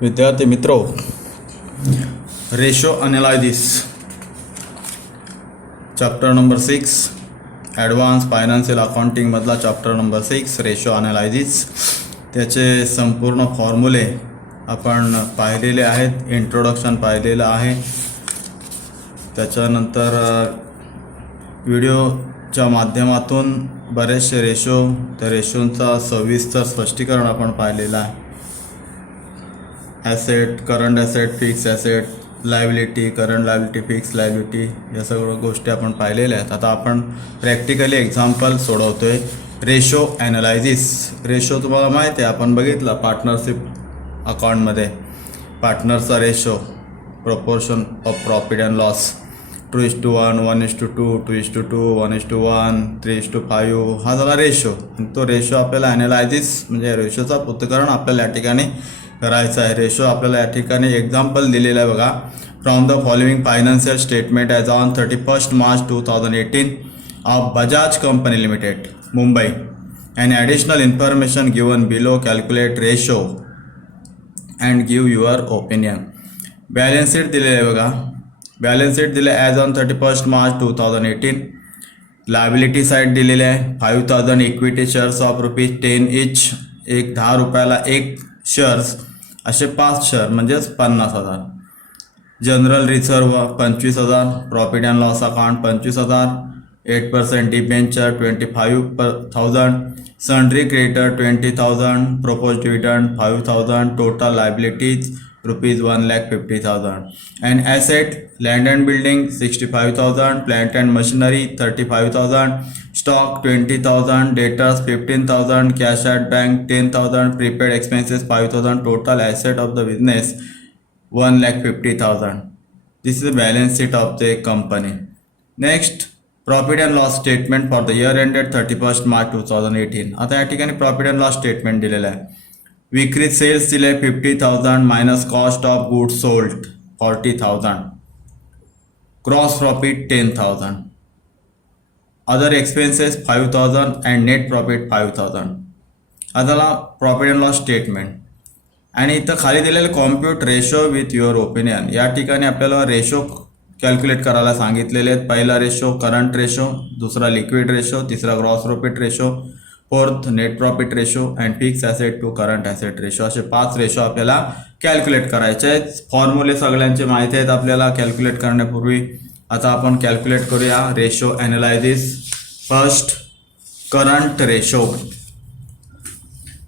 विद्यार्थी मित्रों, ratio analysis chapter number 6 advance financial accounting मधला चॅप्टर नंबर 6 रेशो एनालिसिस त्याचे संपूर्ण फॉर्म्युले आपण पाहिलेले आहेत. इंट्रोडक्शन पाहिलेलं आहे. त्याच्यानंतर व्हिडिओच्या माध्यमातून बरेचसे रेशो त्या रेशोंचा सविस्तर स्पष्टीकरण आपण पाहिलेलं आहे. Asset, current asset, fix asset, liability, current liability, fix liability या सगळ्या गोष्टी आपण पाहिलेल्या आहेत. आता आपण प्रॅक्टिकली एक्झाम्पल सोडवतोय. Ratio analysis. रेशो तुम्हाला माहिती आहे, आपण बघितला पार्टनरशिप अकाउंटमध्ये पार्टनरचा ratio, proportion of profit and loss 2:1, 1:2, 2:2, 1:1, 3:5 हा झाला रेशो. तो रेशो आपल्याला ॲनालायझिस म्हणजे रेशोचा पृथक्करण आपल्याला या ठिकाणी करायचं आहे. रेशो आपल्याला या ठिकाणी एक्झाम्पल दिलेलं आहे बघा. From the following financial statement as on 31 March 2018 of Bajaj company limited Mumbai and additional information given below calculate ratio and give your opinion. Balance sheet दिलेलं आहे बघा. बॅलन्स शीट दिले as on 31 March 2018. Liability side दिलेले आहे 5,000 इक्विटी शेअर्स ऑफ ₹10 इच. 10 रुपयाला एक shares, असे 5 share म्हणजेच 50,000. General reserve 25,000. Profit and loss account 25,000. 8% debenture 25,000. Sundry creditor 20,000. Propose dividend 5,000. Total liabilities ₹1,50,000. And asset land and building 65,000. Plant and machinery 35,000. Stock 20,000. Debtors 15,000. Cash at bank 10,000. Prepaid expenses 5,000. Total asset of the business 1,50,000. This is the balance sheet of the company. Next, profit and loss statement for the year ended 31 March 2018. आता या ठिकाणी profit and loss statement दिलेलं आहे. विक्री cells दिले 50,000 minus cost of goods sold 40,000. Gross profit 10,000. Other expenses 5,000 and net profit 5,000. आता profit and loss statement. आणि इथं खाली दिलेलं compute ratio with your opinion. या ठिकाणी आपल्याला रेशो कॅल्क्युलेट करायला सांगितलेले आहेत. पहिला रेशो करंट रेशो, दुसरा लिक्विड रेशो, तिसरा gross profit ratio, fourth net profit ratio and fix asset to current asset ratio. असे 5 रेशो आपल्याला कॅल्क्युलेट करायचे आहेत. फॉर्म्युले सगळ्यांचे माहिती आहेत आपल्याला कॅल्क्युलेट करण्यापूर्वी. आता आपण कॅल्क्युलेट करूया ratio analysis. First, current ratio.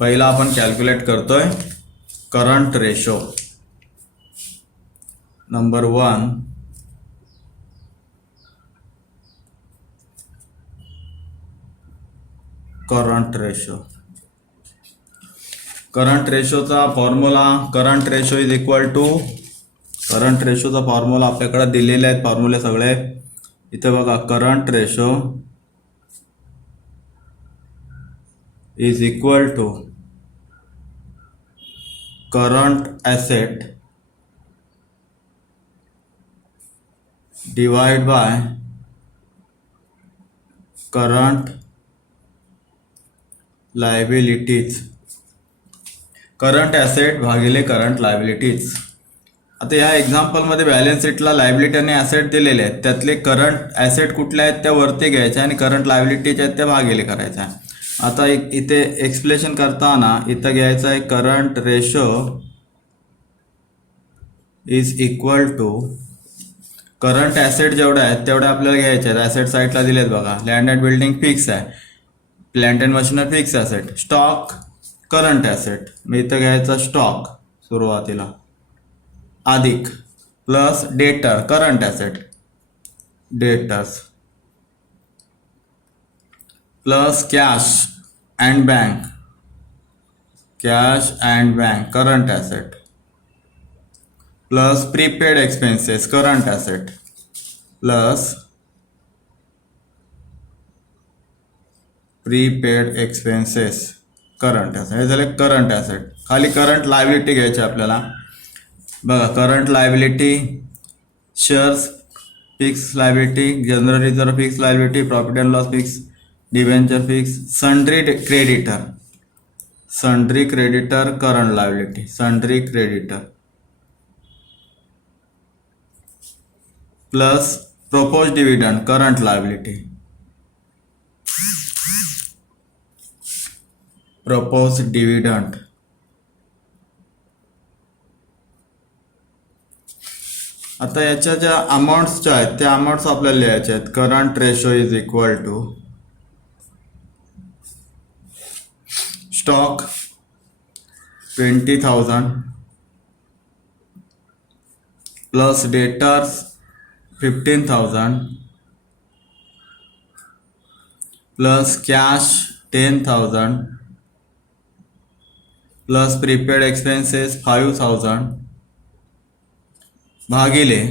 पहिला आपण कॅल्क्युलेट करतोय current ratio. Number 1, current ratio. Current रेशोचा formula, current ratio is equal to, current रेशोचा फॉर्म्युला आपल्याकडे दिलेले आहेत फॉर्म्युले सगळे. इथे बघा, current ratio is equal to current asset divide by current liabilities. Current asset भागिले करंट लायबिलिटीज. आता या एक्झाम्पलमध्ये बॅलन्स शीटला लायबिलिटी आणि ॲसेट दिलेले आहेत. त्यातले करंट ॲसेट कुठले आहेत त्या वरती घ्यायच्या आणि करंट लायबिलिटीज आहेत त्या भागिले करायच्या. आता इथे एक्सप्लेनेशन करताना इथं घ्यायचं आहे current ratio is equal to current asset जेवढे आहेत तेवढे आपल्याला घ्यायचे आहेत. ॲसेट साईडला दिलेत बघा. लँड अँड बिल्डिंग फिक्स आहे. Plant and machinery fix asset. Stock current asset. मी इथं घ्यायचा स्टॉक सुरुवातीला, अधिक plus debtor current asset debtors plus cash and bank current asset plus prepaid expenses current asset plus prepaid expenses current asset. हे झाले current asset. खाली current liability घ्यायची आपल्याला बघा. Current liability shares fix liability, general reserve fix liability, profit and loss fix, debenture fix, sundry creditor sundry creditor current liability, sundry creditor plus propose dividend current liability, propose dividend आता याच्या ज्या अमाऊंट्सच्या आहेत त्या amounts आपल्याला लिहायचे आहेत. Current ratio is equal to stock 20,000 plus debtors 15,000 plus cash 10,000 plus prepaid expenses 5,000 भागिले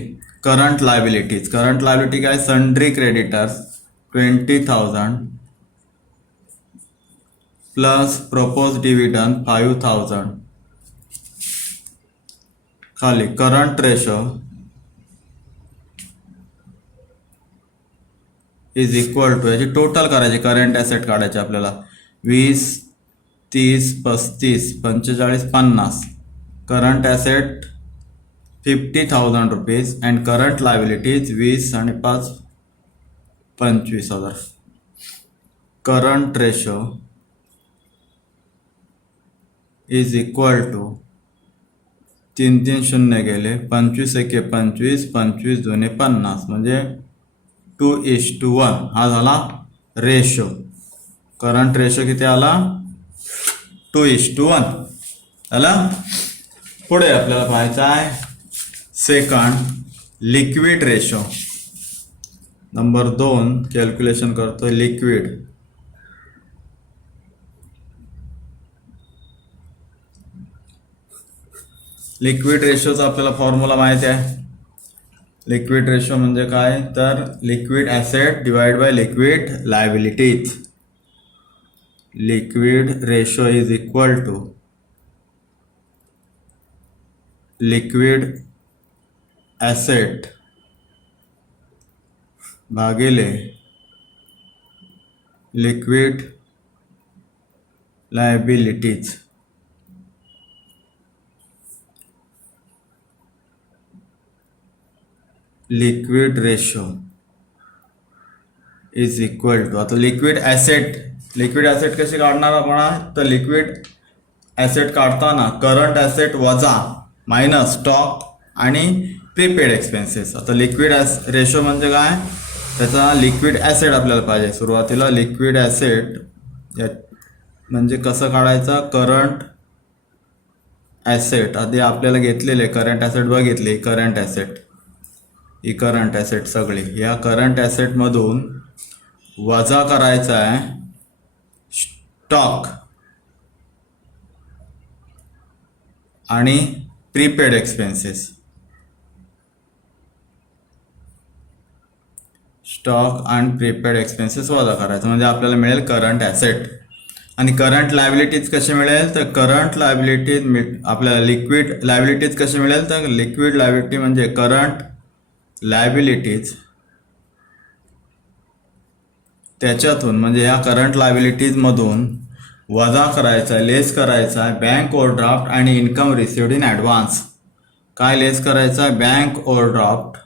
current liabilities. Current liability काय, sundry creditors 20,000 plus propose dividend 5,000 खाली current ratio is equal to, याची टोटल करायची, करंट ॲसेट काढायचे आपल्याला 20, 30, 35, 45, 50. Current asset 50,000 rupees and current liabilities 20 आणि 5 25,000. Current ratio is equal to 3 शून्य गेले, 25 एके 25, 25 दोन्ही 50, म्हणजे 2:1 हा झाला रेशो. करंट रेशो किती आला, 2:1 आला. पुढे आपल्याला पाहायचं आहे second liquid ratio. Number 2 calculation करतो लिक्विड. लिक्विड रेशोचा आपल्याला फॉर्म्युला माहिती आहे. लिक्विड रेशो म्हणजे काय, तर liquid asset divide by liquid liabilities. Liquid ratio is equal to liquid asset भागिले liquid liabilities. Liquid ratio is equal to, आता लिक्विड ॲसेट कशी काढणार आपण, तर लिक्विड ॲसेट काढताना करंट ॲसेट वजा मायनस स्टॉक आणि प्रीपेड एक्सपेन्सेस. आता लिक्विड रेशो म्हणजे काय, त्याचा लिक्विड ॲसेट आपल्याला पाहिजे. सुरुवातीला लिक्विड ॲसेट म्हणजे कसं काढायचं, करंट ॲसेट आधी आपल्याला घेतलेले करंट ॲसेट बघितले, करंट ॲसेट ही करंट ॲसेट सगळी, या करंट ॲसेटमधून वजा करायचा आहे स्टॉक आणि प्रीपेड एक्सपेन्सेस. स्टॉक आणि प्रीपेड एक्सपेन्सेस वजा करायचं म्हणजे आपल्याला मिळेल करंट ॲसेट. आणि करंट लायबिलिटीज कसे मिळेल, तर करंट लायबिलिटीज आपल्याला लिक्विड लायबिलिटीज कसे मिळेल, तर लिक्विड लायबिलिटी म्हणजे करंट लायबिलिटीज त्याच्यातून म्हणजे ह्या करंट लायबिलिटीजमधून वजा करायचा आहे, लेस करायचा आहे बँक ओव्हरड्राफ्ट आणि इन्कम रिसिव्ड इन ॲडव्हान्स. काय लेस करायचा आहे, बँक ओव्हरड्राफ्ट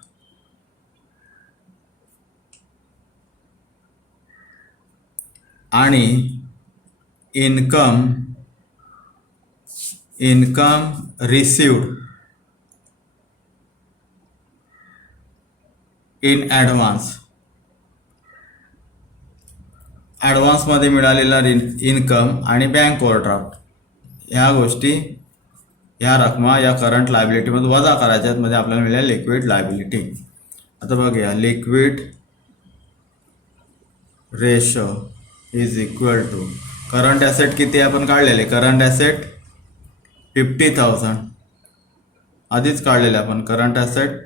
आणि इन्कम रिसिव्ड इन ॲडव्हान्स. ॲडव्हान्समध्ये मिळालेला इन्कम आणि बँक ओव्हरड्राफ्ट ह्या गोष्टी, ह्या रकमा या करंट लायबिलिटीमध्ये वजा करायच्या आहेत म्हणजे आपल्याला मिळेल लिक्विड लायबिलिटी. आता बघूया liquid ratio is equal to current asset किती आपण काढलेले, करंट ॲसेट 50,000 आधीच काढलेले आपण, करंट ॲसेट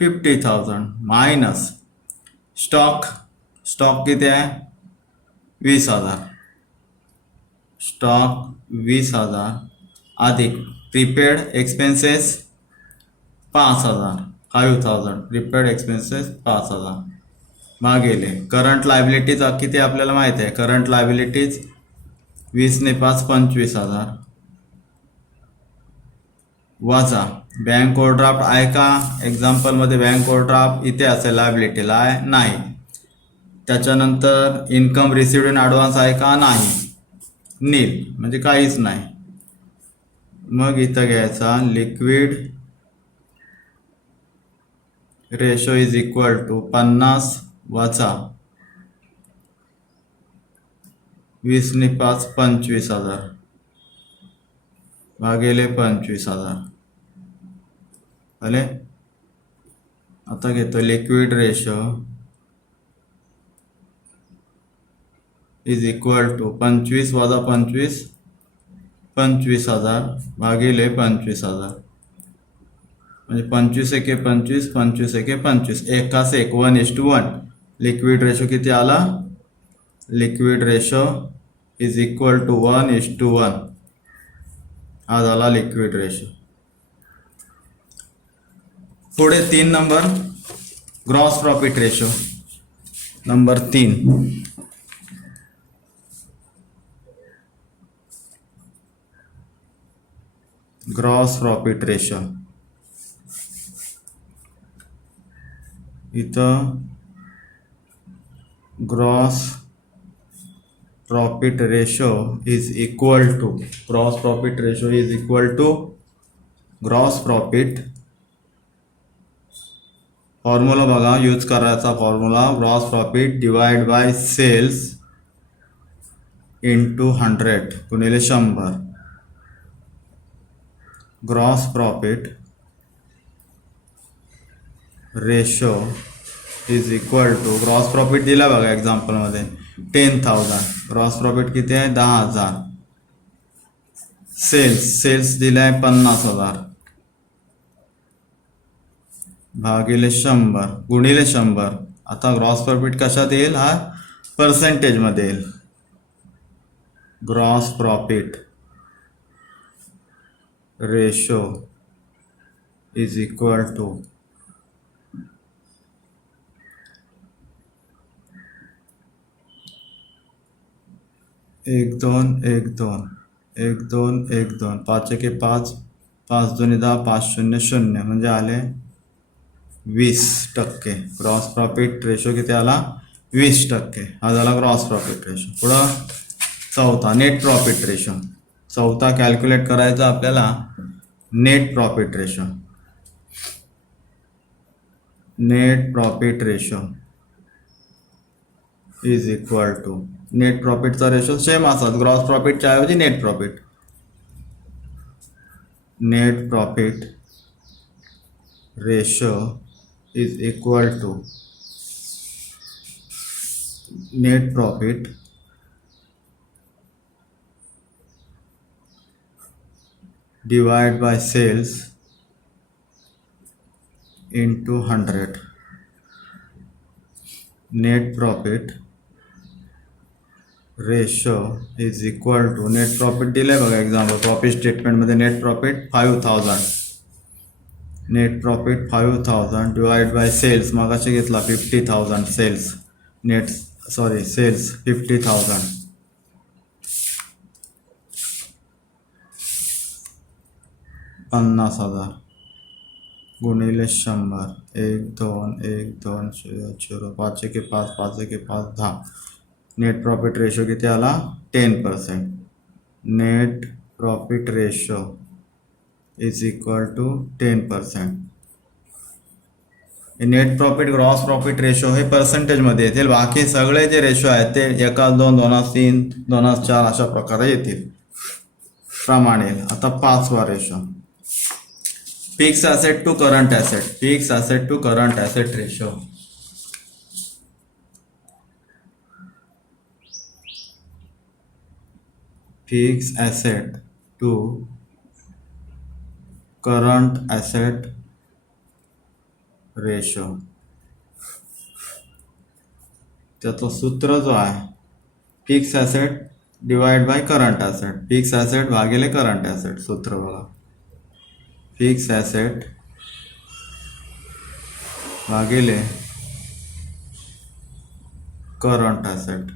50,000 मायनस स्टॉक किती आहे 20,000, स्टॉक 20,000 अधिक प्रीपेड एक्सपेन्सेस 5,000 प्रीपेड एक्सपेन्सेस 5,000 भागिले करंट लायबिलिटीज किती आपल्याला माहिती आहे, करंट लायबिलिटीज 20 ने 5 25,000 वजा बँक ओव्हरड्राफ्ट आहे का एक्झाम्पलमध्ये बँक ओव्हरड्राफ्ट इथे असेल लायबिलिटीला आहे नाही. त्याच्यानंतर इन्कम रिसिव्ड इन ॲडव्हान्स आहे का नाही नील म्हणजे काहीच नाही. मग इथं घ्यायचा liquid ratio is equal to 50 वजा 20 ने 5 25,000 भागिले 25,000 भले. आता घेतो liquid ratio is equal to 25 वजा 25 25,000 भागिले 25,000 म्हणजे 25 एके 25 25 एके 25 एकास एक 1:1. लिक्विड रेशो किती आला liquid ratio is equal to 1:1 हा झाला लिक्विड रेशो. पुढे 3 number gross profit ratio number 3. Gross profit ratio इथं gross profit ratio is equal to gross profit ratio is equal to gross profit formula बघा use करायचा formula gross profit divide by sales into 100 गुणिले 100. Gross profit ratio is equal to gross profit दिला बघा एक्झाम्पलमध्ये 10,000 gross profit किती आहे 10,000. Cells दिला आहे 50,000 भागिले 100 गुणिले 100. आता ग्रॉस प्रॉफिट कशात येईल हा पर्सेंटेजमध्ये येईल. Gross profit ratio is equal to 1 2 1 2 1 2 1 2 5 एके 5 5 2 10 5 0 0 म्हणजे आले 20%. ग्रॉस प्रॉफिट रेशो किती आला 20%. हा झाला ग्रॉस प्रॉफिट रेशो. पुढं चौथा नेट प्रॉफिट रेशो. चौथा कॅल्क्युलेट करायचा आपल्याला net profit ratio. Net profit ratio is equal to net प्रॉफिटचा रेशो सेम असतात ग्रॉस प्रॉफिटच्या ऐवजी net profit. Net profit ratio is equal to net profit divide by sales into 100. Net profit ratio is equal to net profit दिलं आहे बघा example profit स्टेटमेंटमध्ये net profit 5,000 net profit 5,000 divide by sales मगाशी घेतला 50,000 cells cells 50,000 50,000 गुणिले 100 1 2 1 2 0 5 एके 5 5 एके 5 10. Net profit ratio किती आला 10%. Net profit ratio is equal to 10%. Net profit gross profit ratio हे पर्सेंटेजमध्ये येतील. बाकी सगळे जे रेशो आहेत ते 1:2 2:3 2:4 अशा प्रकारे येतील प्रमाणे. आता 5वा ratio fix asset to current asset. Fix asset to current asset ratio fix asset to current asset ratio त्याचं सूत्र जो आहे fix asset divide by current asset. Fix asset भागिले करंट ॲसेट सूत्र बघा. फिक्स ॲसेट भागिले करंट ॲसेट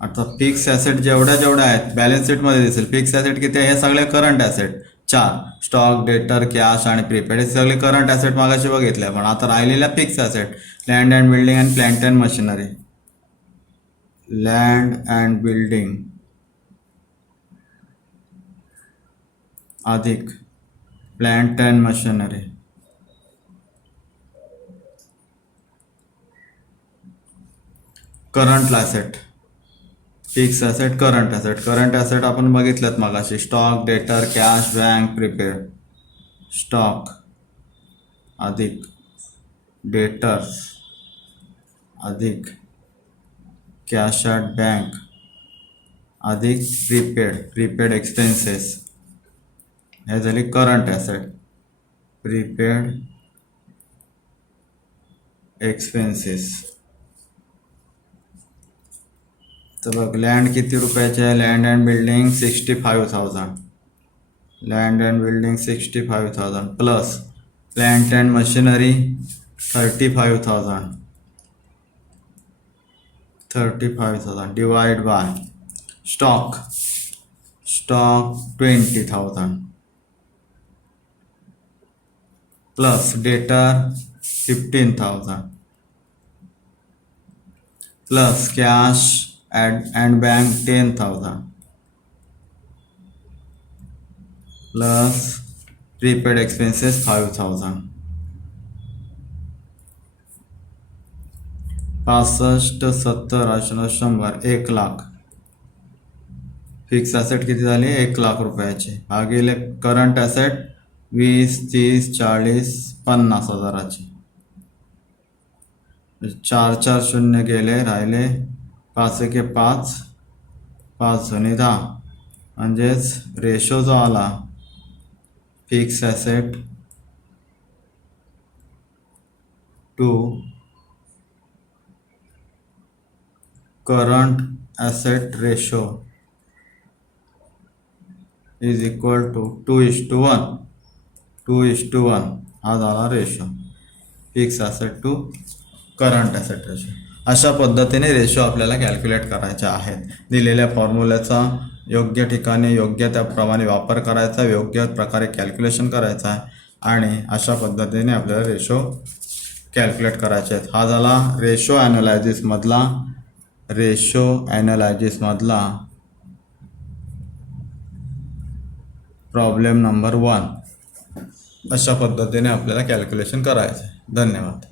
आता fix asset जेवढ्या आहेत बॅलन्स शीटमध्ये दिसेल. फिक्स ॲसेट किती आहे? हे सगळे current asset 4. Stock, debtor, cash आणि प्रीपेड हे सगळे करंट ॲसेट मागाशी बघितले. पण आता राहिलेल्या fix asset land and building and plant and machinery. Land and building अधिक plant and machinery current asset. Fix asset, current asset. Current asset आपण बघितलं मागाशी. Stock, debtor, cash, bank, prepaid. Stock अधिक डेटर अधिक कॅश ॲट बँक अधिक prepaid expenses. हे झाली करंट ॲसेट. Prepaid expenses. तर बघ, लँड किती रुपयाचे आहे? Land and building 65,000. Land and building 65,000 plus plant and machinery 35,000. 35,000 divide by stock 20,000 plus debtor 15,000 plus cash and bank 10,000 plus prepaid expenses 5,000. 65, 70, 100, 1,00,000. Fix asset किती झाली? 1,00,000 रुपयाचे. भागिले करंट ॲसेट 20, 30, 40, 50 हजाराचे. 4 शून्य गेले, राहिले 5 एके 5, 5 जुने 10. म्हणजेच रेशो जो आला fix asset to current asset ratio is equal to 2:1. 2:1 हा झाला ratio. Fix asset to current asset ratio. अशा पद्धतीने रेशो आपल्याला कॅल्क्युलेट करायचे आहेत. दिलेल्या फॉर्म्युल्याचा योग्य ठिकाणी योग्य त्याप्रमाणे वापर करायचा, योग्य प्रकारे कॅल्क्युलेशन करायचं आहे आणि अशा पद्धतीने आपल्याला रेशो कॅल्क्युलेट करायचे आहेत. हा झाला रेशो ॲनालायझिसमधला प्रॉब्लेम नंबर 1. अशा पद्धतीने आपल्याला कॅल्क्युलेशन करायचं आहे. धन्यवाद.